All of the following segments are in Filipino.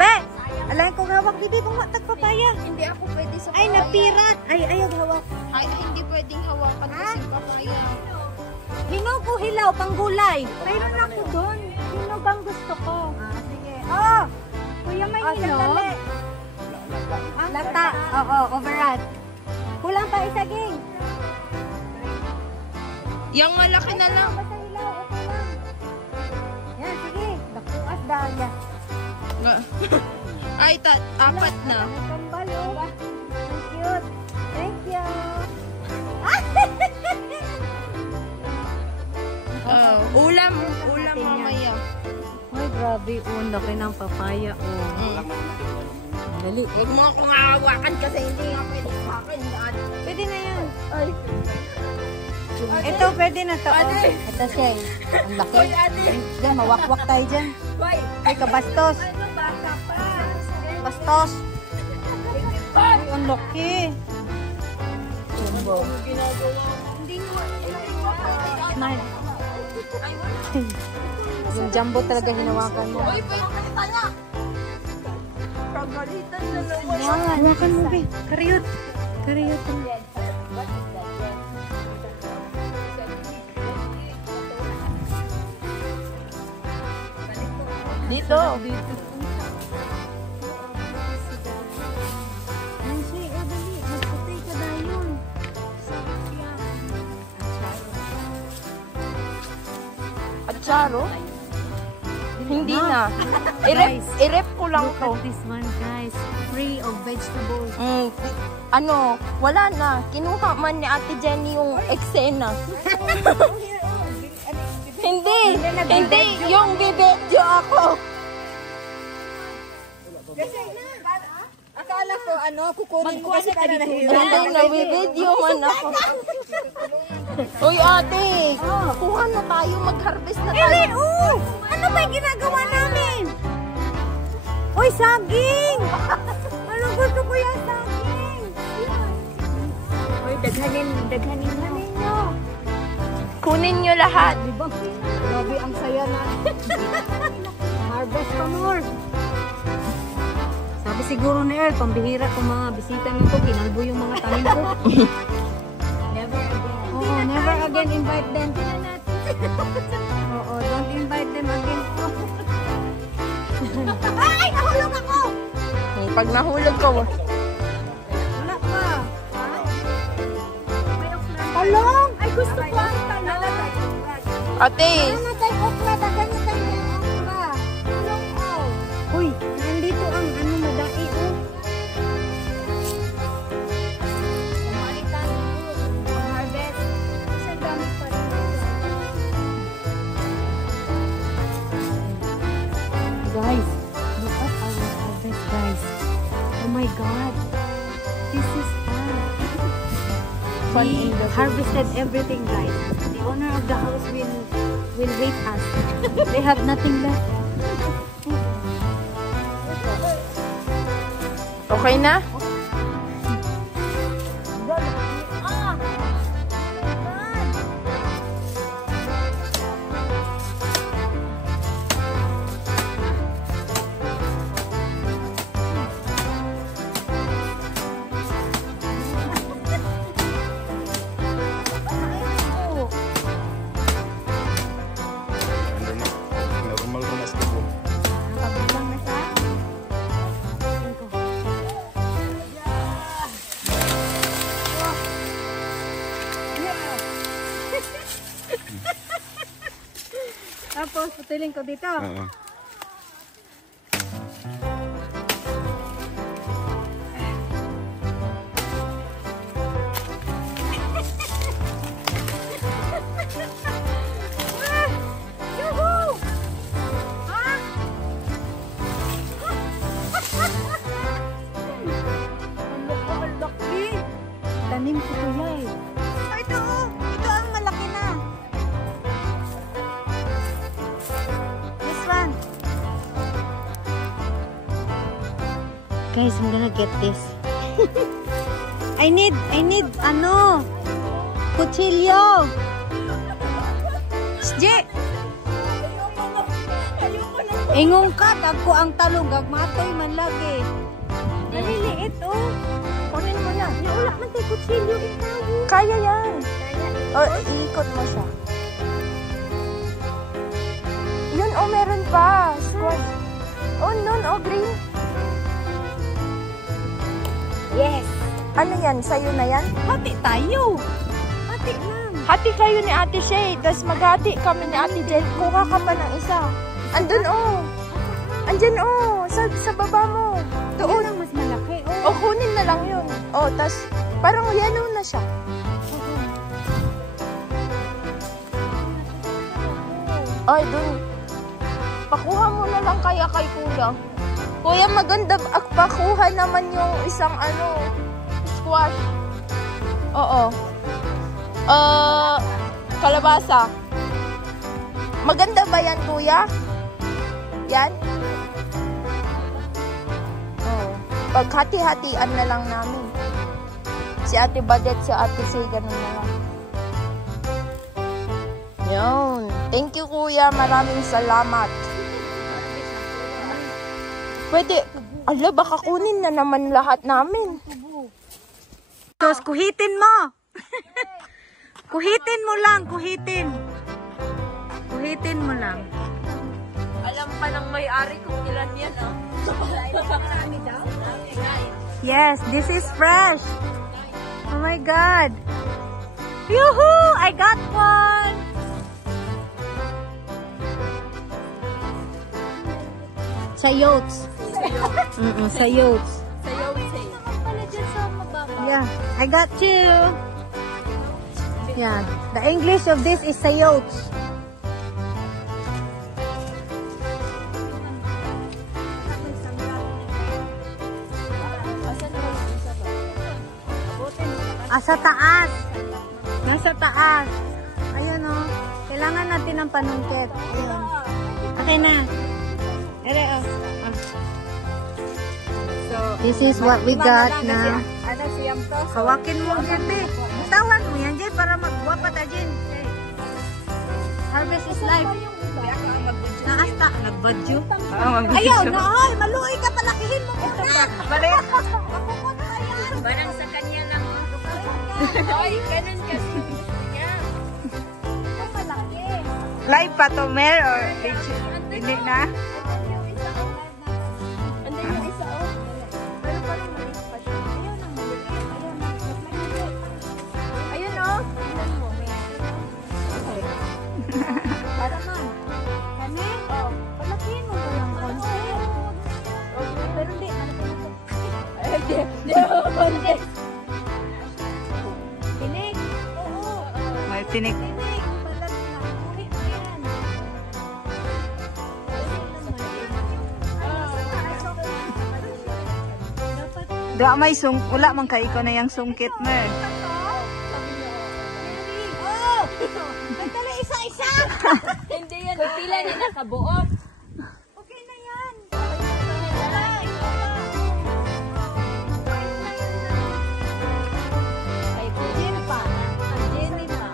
Be! Alain kong hawak, bibi, kung matag papaya. Hindi ako pwede sa Ay, napirat. Ay, ayaw hawak. Ay, hindi pwedeng hawakan kasi papaya. Hinog o hilaw, panggulay. Mayroon ako doon. Hinog ang gusto ko. Sige. Oh! Kuya, may hinog. Dali. Lata. Oo, override. Kulang pa isa, ging. Yung malaki na lang. Basta hilaw, okay lang. Yan, sige. Dakuas dahil yan. Ay, apat na. May kambal, oh. Ang cute. Thank you. Ulam mamaya. Ay, grabe. Oh, laki ng papaya, oh. Dali. Huwag mo akong hawakan kasi hindi nga pwede sa akin. Pwede na yan. Ay. Ito, pwede na to. Oh. Ito siya, eh. Ang laki. Diyan, mawakwak tayo dyan. Ay, kabastos. Bastos. Ay, ang laki. Jumbo. Smile. Yung jumbo talaga hinawakan mo. Uy, pagkakita niya. Pagkalitan na naman. Wow, hawakan mo, be. Karyot. Karyot. Dito. Dito. Atsaro? Hindi na. I-rep ko lang to. Look at this one, guys. Free of vegetables. Wala na. Kinuha man ni Ate Jenny yung eksena. Hindi. Yung bibedyo ako. Akala ko, kukunin mo kasi para nahihirap. Hindi, nabibedyo man ako. Uy, ate. Kuha na tayo. Mag-harvest na tayo. Ano ba yung ginagawa namin? Uy, saging! Ano gusto ko yung saging? Uy, daghanin na ninyo. Kunin nyo lahat. Diba? Grabe, ang saya na. Harvest pa more. Sabi siguro ni Earl, pambihira kung mga bisita nito, kinalbo yung mga tanim ko. Never again. Oo, never again invite them. Oo, don't invite them again. Ay, nahulog ako! Pag nahulog ko. Wala pa. Talong! Ay, gusto ko ang talong. Ate. Ano tayo okra? Dagan na tayo ng okra. Talong, oh. Uy, nandito ang madai, oh. Harvest. Sa dami pa rin. Guys, look at our harvest, guys. Oh my God. This is fun. We harvested everything, guys. The owner of the house will hate us. They have nothing left. Okay na? Tapos, putulin ko dito. Tanim ko ito eh. Ito oh. Ito ang malaki na. This one. Guys, I'm gonna get this. I need kutsilyo. Sje. Ingong ka, dagko ang talong, gagmatoy man lagi. Naliliit, oh. Kunin mo na. Wala man tayo kutsilyo, ikaw. Kaya yan. O, iikot mo siya. Yun, oh, meron pa. Squash. Oh, nun, oh, green. Yes. Ano yan? Sa'yo na yan? Hati tayo. Hati lang. Hati kayo ni Ate Shay, tapos maghati kami ni Ate Jen. Kuha ka pa ng isa. Andun, oh. Andyan, oh. Sa baba mo. Doon ang mas malaki, oh. Oh, kunin na lang yun. Oh, tapos parang yellow na siya. Ay, dun. Pakuha mo na lang kaya kay Kuya. Kuya, maganda. Pakuha naman yung isang squash. Oo. Kalabasa. Maganda ba yan, Kuya? Yan? Oo. Paghati-hatian na lang namin. Si Ate Badet, si Ate Say, ganun na lang. Yun. Thank you, Kuya. Maraming salamat. Pwede. Ala, baka kunin na naman lahat namin. Tos, kuhitin mo. Kuhitin mo lang, kuhitin. Kuhitin mo lang. Alam pa ng may-ari kung ilan yan, ah. Yes, this is fresh. Oh my God. Yoo-hoo! I got one. Sayotes. Sayotes. Yeah, I got two. Yeah, the English of this is sayotes. Sa taas. Nasa taas. Ayun, oh. Kailangan natin ng panungkit. Ayun. Okay na. Ere, oh. So, this is what we got na. Hawakin mo yan, be. Tawan mo yan, Jen, para magbuwa pa ta, Jen. Harvest is life. Naasta. Nagbadyo. Ayaw, nahay. Maluoy ka, palakihin mo muna. Balik. Parang sa kanya lang. Ay, ganun kasi. Malaki. Live pa to, Mer, or hindi na? Andun yung isa, oh. Pero parang maliit pa siya. Ayun ang maliit. Ayun, oh. Ayun mo, Mer. Para na. Kani? Oh. Palakihin mo ba ng konti? Pero hindi. Hindi. Tinik. Oo. May tinik. Tinik. Balat na. Kuhi mo yan. Doa may wala man kay ikaw na yung sungkit, Mer. Oh! Nagtala isa-isa! Hindi yan, pila na nakabuo. Okay na yan. Ay, Jen pa. Jen pa.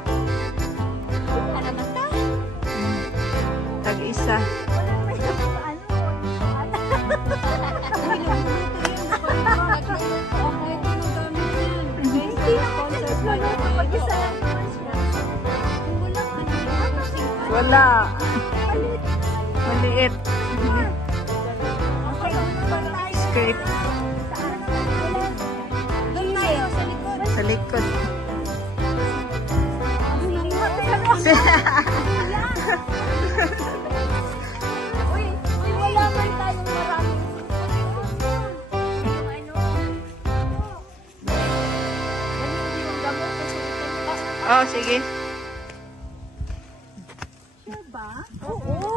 Ano naman ta? Tag-isa. Wala. Maliit. Skirt. Sa likod. Uy, wala man tayong maraming. Oh, sige. Sure ba? Oo.